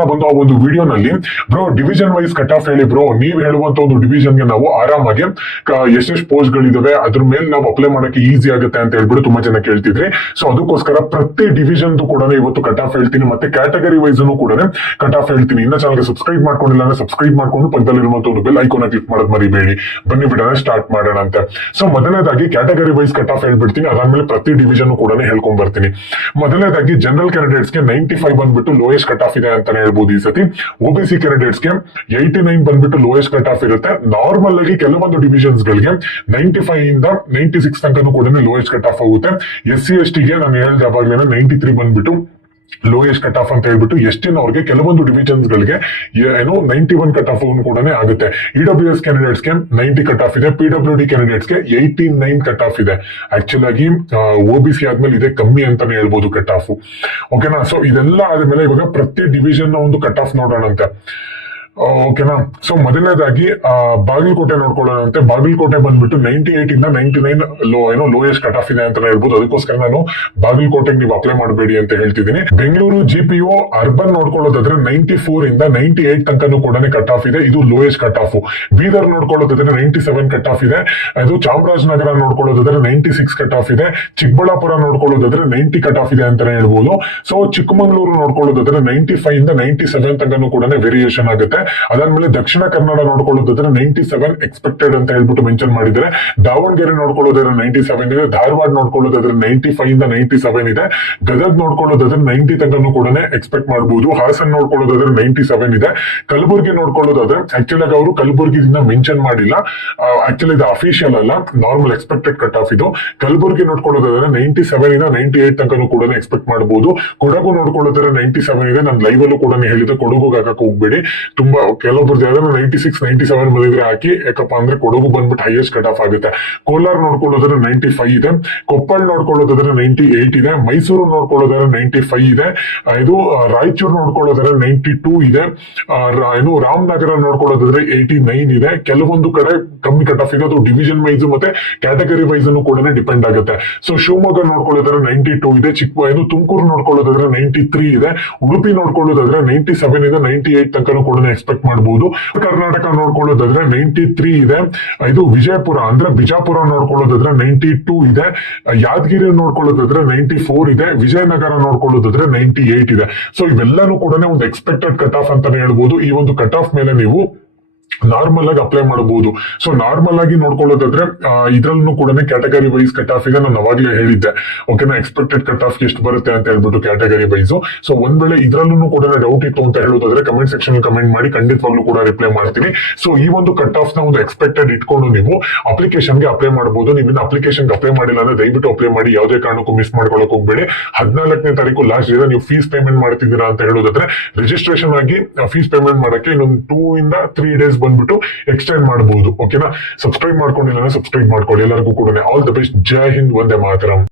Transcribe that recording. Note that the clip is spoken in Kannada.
ಬಂದು ಆ ಒಂದು ವಿಡಿಯೋನಲ್ಲಿ bro division wise cut off ಹೇಳಿ ಬ್ರೋ, ನೀವ್ ಹೇಳುವಂತ ಒಂದು ಡಿವಿಷನ್ಗೆ ನಾವು ಆರಾಮಾಗಿ ಎಷ್ಟೆಷ್ಟು ಪೋಸ್ಟ್ ಗಳಿದಾವೆ ಅದ್ರ ಮೇಲೆ ನಾವು ಅಪ್ಲೈ ಮಾಡಕ್ಕೆ ಈಸಿ ಆಗುತ್ತೆ ಅಂತ ಹೇಳ್ಬಿಟ್ಟು ತುಂಬಾ ಜನ ಕೇಳ್ತಿದ್ರಿ. ಸೊ ಅದಕ್ಕೋಸ್ಕರ ಪ್ರತಿ ಡಿವಿಷನ್ ಕೂಡ ಇವತ್ತು ಕಟ್ ಆಫ್ ಹೇಳ್ತೀನಿ, ಮತ್ತೆ ಕ್ಯಾಟಗರಿ ವೈಸ್ ಕೂಡ ಕಟ್ ಆಫ್ ಹೇಳ್ತೀನಿ. ಇನ್ನ ಚಾನಲ್ಗೆ ಸಬ್ಸ್ಕ್ರೈಬ್ ಮಾಡ್ಕೊಂಡಿಲ್ಲ ಅಂದ್ರೆ ಸಬ್ಸ್ಕ್ರೈಬ್ ಮಾಡ್ಕೊಂಡು ಪಕ್ಕದಲ್ಲಿರುವಂತ ಒಂದು ಬೆಲ್ ಐಕಾನ್ ಕ್ಲಿಕ್ ಮಾಡೋದು ಮರಿಬೇಡಿ. ಬನ್ನಿ ಬಿಡೋಣ ಸ್ಟಾರ್ಟ್ ಮಾಡೋಣ ಅಂತ. ಸೊ ಮೊದಲನೇದಾಗಿ ಕ್ಯಾಟಗರಿ ವೈಸ್ ಕಟ್ ಆಫ್ ಹೇಳ್ಬಿಡ್ತೀನಿ, ಅದಾದ್ಮೇಲೆ ಪ್ರತಿ ಡಿವಿಷನ್ ಕೂಡ ಹೇಳ್ಕೊಂಡ್ ಬರ್ತೀನಿ. ಮೊದಲನೇದಾಗಿ ಜನರಲ್ ಕ್ಯಾಂಡಿಡೇಟ್ಸ್ಗೆ 95 ಬಂದ್ಬಿಟ್ಟು ಲೋಯೆಸ್ಟ್ ಕಟ್ ಆಫ್ ಇದೆ ಅಂತಾನೆ ಹೇಳ್ಬೋದು ಈ ಸತಿ. ಒಬಿಸಿ ಕ್ಯಾಂಡಿಡೇಟ್ಸ್ಗೆ 89 ಬಂದ್ಬಿಟ್ಟು ಲೋಯೆಸ್ಟ್ ಕಟ್ ಆಫ್ ಇರುತ್ತೆ. ನಾರ್ಮಲ್ ಆಗಿ ಕೆಲವೊಂದು ಡಿವಿಷನ್ಸ್ ಗಳಿಗೆ 95 ಇಂದ 96 ತನಕ ಕೂಡ ಲೋಯೆಸ್ಟ್ ಕಟ್ ಆಫ್ ಆಗುತ್ತೆ. SC/ST ಗೆ ನಾನು ಹೇಳಿದ ಅವಾಗಲೇ 93 ಬಂದ್ಬಿಟ್ಟು ಲೋಯೆಸ್ಟ್ ಕಟ್ ಆಫ್ ಅಂತ ಹೇಳ್ಬಿಟ್ಟು ಅವ್ರಿಗೆ ಕೆಲವೊಂದು ಡಿವಿಷನ್ಸ್ ಗಳಿಗೆ 91 ಕಟ್ ಆಫ್ ಕೂಡ ಆಗುತ್ತೆ. EWS ಕ್ಯಾಂಡಿಡೇಟ್ಸ್ ಗೆ 90 ಕಟ್ ಆಫ್ ಇದೆ. PWD ಕ್ಯಾಂಡಿಡೇಟ್ಸ್ ಗೆ 89 ಕಟ್ ಆಫ್ ಇದೆ. ಆಕ್ಚುಲ್ ಆಗಿ OBC ಆದ್ಮೇಲೆ ಇದೆ ಕಮ್ಮಿ ಅಂತಾನೆ ಹೇಳ್ಬೋದು ಕಟ್ ಆಫ್. ಓಕೆನಾ? ಸೊ ಇದೆಲ್ಲ ಆದ್ಮೇಲೆ ಇವಾಗ ಪ್ರತಿ ಡಿವಿಷನ್ ಒಂದು ಕಟ್ ಆಫ್ ನೋಡೋಣಂತೆ. ಓಕೆನಾ? ಸೊ ಮೊದಲನೇದಾಗಿ ಬಾಗಲಕೋಟೆ ನೋಡ್ಕೊಳ್ಳೋಣಂತೆ. ಬಾಗಲಕೋಟೆ ಬಂದ್ಬಿಟ್ಟು 98 ಇಂದ 99 ಲೋಯೆಸ್ಟ್ ಕಟ್ ಆಫ್ ಇದೆ ಅಂತ ಹೇಳ್ಬೋದು. ಅದಕ್ಕೋಸ್ಕರ ನಾನು ಬಾಗಲಕೋಟೆಗೆ ನೀವು ಅಪ್ಲೈ ಮಾಡಬೇಡಿ ಅಂತ ಹೇಳ್ತಿದ್ದೀನಿ. ಬೆಂಗಳೂರು GPO ಅರ್ಬನ್ ನೋಡ್ಕೊಳ್ಳೋದಾದ್ರೆ 94 ಇಂದ 98 ತನಕ ಕೂಡ ಕಟ್ ಆಫ್ ಇದೆ, ಇದು ಲೋಯೆಸ್ಟ್ ಕಟ್ ಆಫ್. ಬೀದರ್ ನೋಡ್ಕೊಳ್ಳೋದಾದ್ರೆ 97 ಕಟ್ ಆಫ್ ಇದೆ. ಅದು ಚಾಮರಾಜನಗರ ನೋಡ್ಕೊಳ್ಳೋದಾದ್ರೆ 96 ಕಟ್ ಆಫ್ ಇದೆ. ಚಿಕ್ಕಬಳ್ಳಾಪುರ ನೋಡ್ಕೊಳ್ಳೋದಾದ್ರೆ 90 ಕಟ್ ಆಫ್ ಇದೆ ಅಂತಾನೆ ಹೇಳ್ಬೋದು. ಸೊ ಚಿಕ್ಕಮಗಳೂರು ನೋಡ್ಕೊಳ್ಳೋದಾದ್ರೆ 95 ಇಂದ 97 ತನಕ ಕೂಡ ವೇರಿಯೇಷನ್ ಆಗುತ್ತೆ. ಅದಾದ್ಮೇಲೆ ದಕ್ಷಿಣ ಕನ್ನಡ ನೋಡ್ಕೊಳ್ಳೋದಾದ್ರೆ 97 ಎಕ್ಸ್ಪೆಕ್ಟೆಡ್ ಅಂತ ಹೇಳ್ಬಿಟ್ಟು ಮೆನ್ಷನ್ ಮಾಡಿದ್ದಾರೆ. ದಾವಣಗೆರೆ ನೋಡ್ಕೊಳ್ಳೋದಾದ್ರೆ 97 ಇದೆ. ಧಾರವಾಡ ನೋಡ್ಕೊಳ್ಳೋದಾದ್ರೆ 95 ಇಂದ 97 ಇದೆ. ಗದಗ್ ನೋಡ್ಕೊಳ್ಳೋದಾದ್ರೆ 90 ತನಕ ಕೂಡ ಎಕ್ಸ್ಪೆಕ್ಟ್ ಮಾಡಬಹುದು. ಹಾಸನ್ ನೋಡ್ಕೊಳ್ಳೋದಾದ್ರೆ 97 ಇದೆ. ಕಲಬುರಗಿ ನೋಡ್ಕೊಳ್ಳೋದಾದ್ರೆ ಆಕ್ಚುಲಿ ಆಗಿ ಅವರು ಕಲಬುರಗಿದಿಂದ ಮೆನ್ಷನ್ ಮಾಡಿಲ್ಲ, ಆಕ್ಚುಲಿ ಇದು ಅಫಿಷಿಯಲ್ ಅಲ್ಲ, ನಾರ್ಮಲ್ ಎಕ್ಸ್ಪೆಕ್ಟೆಡ್ ಕಟ್ ಆಫ್ ಇದು. ಕಲಬುರಗಿ ನೋಡ್ಕೊಳ್ಳೋದಾದ್ರೆ 97 ಇಂದ 98 ತನಕ ಕೂಡ ಎಕ್ಸ್ಪೆಕ್ಟ್ ಮಾಡಬಹುದು. ಕೊಡಗು ನೋಡ್ಕೊಳ್ಳೋದಾದ್ರೆ 97 ಇದೆ. ನಾನು ಲೈವ್ ಅಲ್ಲೂ ಕೂಡ ಹೇಳಿದೆ, ಕೊಡಗು ಹಾಕಕ್ ಹೋಗ್ಬೇಡಿ. ತುಂಬಾ ಕೆಲವೊಬ್ರು 96 97 ಬಂದಿದ್ರೆ ಹಾಕಿ, ಯಾಕಪ್ಪ ಅಂದ್ರೆ ಕೊಡಗು ಬಂದ್ಬಿಟ್ಟು ಹೈಯೆಸ್ಟ್ ಕಟ್ ಆಫ್ ಆಗುತ್ತೆ. ಕೋಲಾರ ನೋಡ್ಕೊಳ್ಳೋದಾದ್ರೆ 95 ಇದೆ. ಕೊಪ್ಪಳ ನೋಡ್ಕೊಳ್ಳೋದಾದ್ರೆ 98 ಇದೆ. ಮೈಸೂರು ನೋಡ್ಕೊಳ್ಳೋದಾದ್ರೆ 95 ಇದೆ. ಇದು ರಾಯಚೂರು ನೋಡ್ಕೊಳ್ಳೋದಾದ್ರೆ 92 ಇದೆ. ರಾಮನಗರ ನೋಡ್ಕೊಳ್ಳೋದಾದ್ರೆ 89 ಇದೆ. ಕೆಲವೊಂದು ಕಡೆ ಕಮ್ಮಿ ಕಟ್ ಆಫ್ ಇದೆ, ಅದು ಡಿವಿಷನ್ ವೈಸ್ ಮತ್ತೆ ಕ್ಯಾಟಗರಿ ವೈಸ್ ಕೂಡ ಡಿಪೆಂಡ್ ಆಗುತ್ತೆ. ಸೊ ಶಿವಮೊಗ್ಗ ನೋಡ್ಕೊಳ್ಳೋದಾದ್ರೆ 92 ಇದೆ. ತುಮಕೂರು ನೋಡ್ಕೊಳ್ಳೋದಾದ್ರೆ 93 ಇದೆ. ಉಡುಪಿ ನೋಡ್ಕೊಳ್ಳೋದಾದ್ರೆ 97 ಇಂದ 98 ತನಕ ಕೂಡ ಎಕ್ಸ್ಪೆಕ್ಟ್ ಮಾಡಬಹುದು. ಕರ್ನಾಟಕ ನೋಡ್ಕೊಳ್ಳೋದಾದ್ರೆ 93 ಇದೆ. ಇದು ವಿಜಯಪುರ ಅಂದ್ರೆ ಬಿಜಾಪುರ ನೋಡ್ಕೊಳ್ಳೋದಾದ್ರೆ 92 ಇದೆ. ಯಾದಗಿರಿ ನೋಡ್ಕೊಳ್ಳೋದಾದ್ರೆ 94 ಇದೆ. ವಿಜಯನಗರ ನೋಡ್ಕೊಳ್ಳೋದಾದ್ರೆ 98 ಇದೆ. ಸೊ ಇವೆಲ್ಲಾನು ಕೂಡ ಒಂದು ಎಕ್ಸ್ಪೆಕ್ಟೆಡ್ ಕಟ್ ಆಫ್ ಅಂತಾನೆ ಹೇಳ್ಬೋದು. ಈ ಒಂದು ಕಟ್ ಆಫ್ ಮೇಲೆ ನೀವು ನಾರ್ಮಲ್ ಆಗಿ ಅಪ್ಲೈ ಮಾಡಬಹುದು. ಸೊ ನಾರ್ಮಲ್ ಆಗಿ ನೋಡ್ಕೊಳ್ಳೋದಾದ್ರೆ ಇದ್ರಲ್ಲೂ ಕೂಡ ಕ್ಯಾಟಗರಿ ವೈಸ್ ಕಟ್ ಆಫ್ ಇದೆ, ನಾನು ಅವಾಗಲೇ ಹೇಳಿದ್ದೆ. ಓಕೆನಾ? ಎಕ್ಸ್ಪೆಕ್ಟೆಡ್ ಕಟ್ ಆಫ್ ಎಷ್ಟು ಬರುತ್ತೆ ಅಂತ ಹೇಳ್ಬಿಟ್ಟು ಕ್ಯಾಟಗರಿ ವೈಸ್. ಸೊ ಒಂದ್ ವೇಳೆ ಇದ್ರಲ್ಲೂ ಕೂಡ ಡೌಟ್ ಇತ್ತು ಅಂತ ಹೇಳೋದಾದ್ರೆ ಕಮೆಂಟ್ ಸೆಕ್ಷನ್ ಕಮೆಂಟ್ ಮಾಡಿ, ಖಂಡಿತವಾಗ್ಲೂ ಕೂಡ ರಿಪ್ಲೈ ಮಾಡ್ತೀನಿ. ಸೊ ಈ ಒಂದು ಕಟ್ ಆಫ್ ನ ಒಂದು ಎಕ್ಸ್ಪೆಕ್ಟೆಡ್ ಇಟ್ಕೊಂಡು ನೀವು ಅಪ್ಲಿಕೇಶನ್ಗೆ ಅಪ್ಲೈ ಮಾಡಬಹುದು. ನೀವು ಅಪ್ಲಿಕೇಶನ್ ಅಪ್ಲೈ ಮಾಡಿಲ್ಲ ಅಂದ್ರೆ ದಯವಿಟ್ಟು ಅಪ್ಲೈ ಮಾಡಿ, ಯಾವುದೇ ಕಾರಣಕ್ಕೂ ಮಿಸ್ ಮಾಡ್ಕೊಳಕ್ ಹೋಗ್ಬೇಡಿ. 14ನೇ ತಾರೀಕು ಲಾಸ್ಟ್ ಇದೆ. ನೀವು ಫೀಸ್ ಪೇಮೆಂಟ್ ಮಾಡ್ತಿದ್ದೀರಾ ಅಂತ ಹೇಳೋದಾದ್ರೆ ರಿಜಿಸ್ಟ್ರೇಷನ್ ಆಗಿ ಫೀಸ್ ಪೇಮೆಂಟ್ ಮಾಡಕ್ಕೆ ಇನ್ನೊಂದು 2 ಇಂದ 3 ಡೇಸ್ ಬಂದ್ಬಿಟ್ಟು ಎಕ್ಸ್ಟೆಂಡ್ ಮಾಡಬಹುದು. ಓಕೆನಾ? ಸಬ್ಸ್ಕ್ರೈಬ್ ಮಾಡ್ಕೊಂಡಿಲ್ಲ ಸಬ್ಸ್ಕ್ರೈಬ್ ಮಾಡ್ಕೊಳ್ಳಿ. ಎಲ್ಲರಿಗೂ ಕೂಡ all the best. Jai Hind, Vande Mataram.